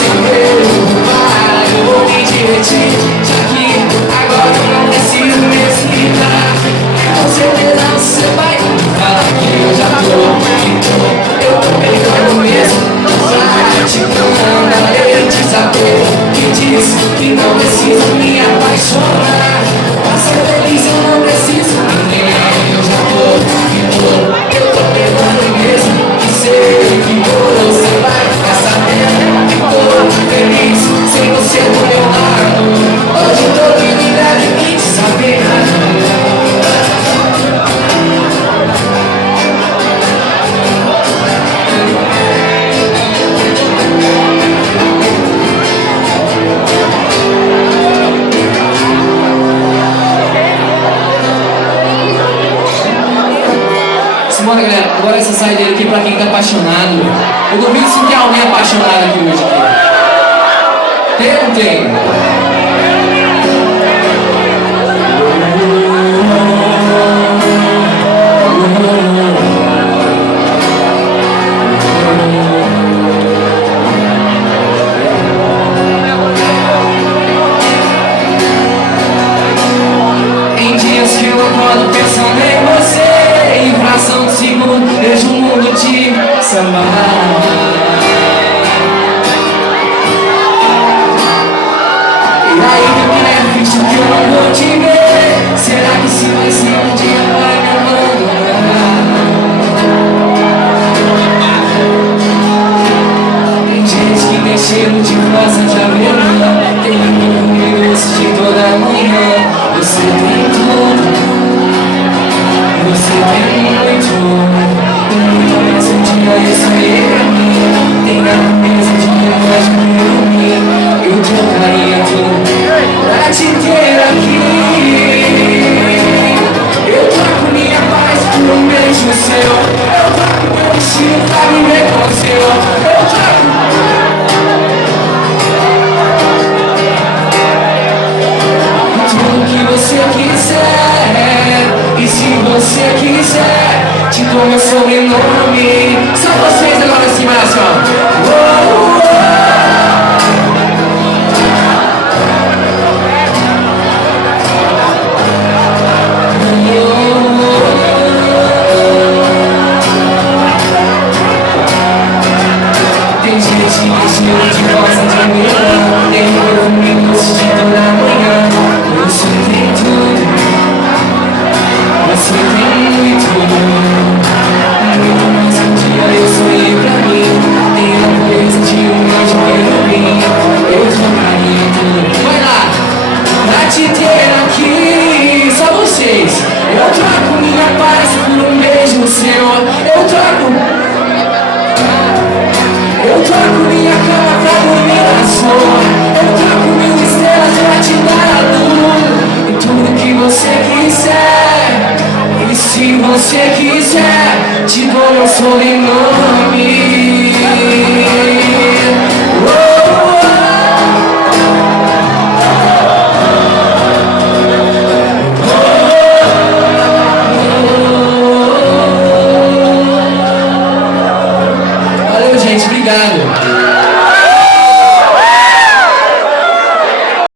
sem preocupar, eu vou me divertir, já que agora eu não preciso me explicar. Com certeza você vai falar que eu já tô, eu tô pegando mesmo. Não além de saber que diz que não preciso me apaixonar. Pra ser feliz eu não preciso ninguém. Eu já tô, eu tô pegando mesmo. E sei que você vai ficar sabendo que tô feliz sem você do meu lado. Hoje todo mundo deve me saber. Bora, galera, agora essa saideira aqui pra quem tá apaixonado. Eu duvido se tem alguém apaixonado aqui hoje. Tem ou não tem? Em dias que eu acordo pensando em você, em fração de segundo vejo o mundo te sambar. E aí que eu me levo, visto que eu não vou te ver. Será que se vai ser um dia vai me abandonar? Tem gente que tem cheiro de rosa de avelã, tem comigo doce de toda manhã. Você tem tudo, você tem muito mais um dia eu sonhei pra mim. Tem na mesa de nós comigo. Eu trocaria tudo pra te ter aqui. Eu troco minha paz por um beijo seu. Eu troco meu destino pra viver com o seu. Eu troco tudo que você quiser. E se você quiser, te dou meu sobrenome. Só vocês agora assim, mais assim, ó. Tem gente que cheiro de rosa de manhã, tem perfume doce de toda manhã. Você tem tudo, você tem muito mais um dia eu sonhei pra mim. Tem a coisa de um anjo querubim. Eu trocaria tudo, vai lá, pra te ter aqui. Só vocês. Eu troco minha paz por um beijo seu. Eu troco minha cama pra dormir na sua. Eu troco mil estrelas pra te dar tudo. E tudo que você quiser. E se você quiser, te dou meu sobrenome.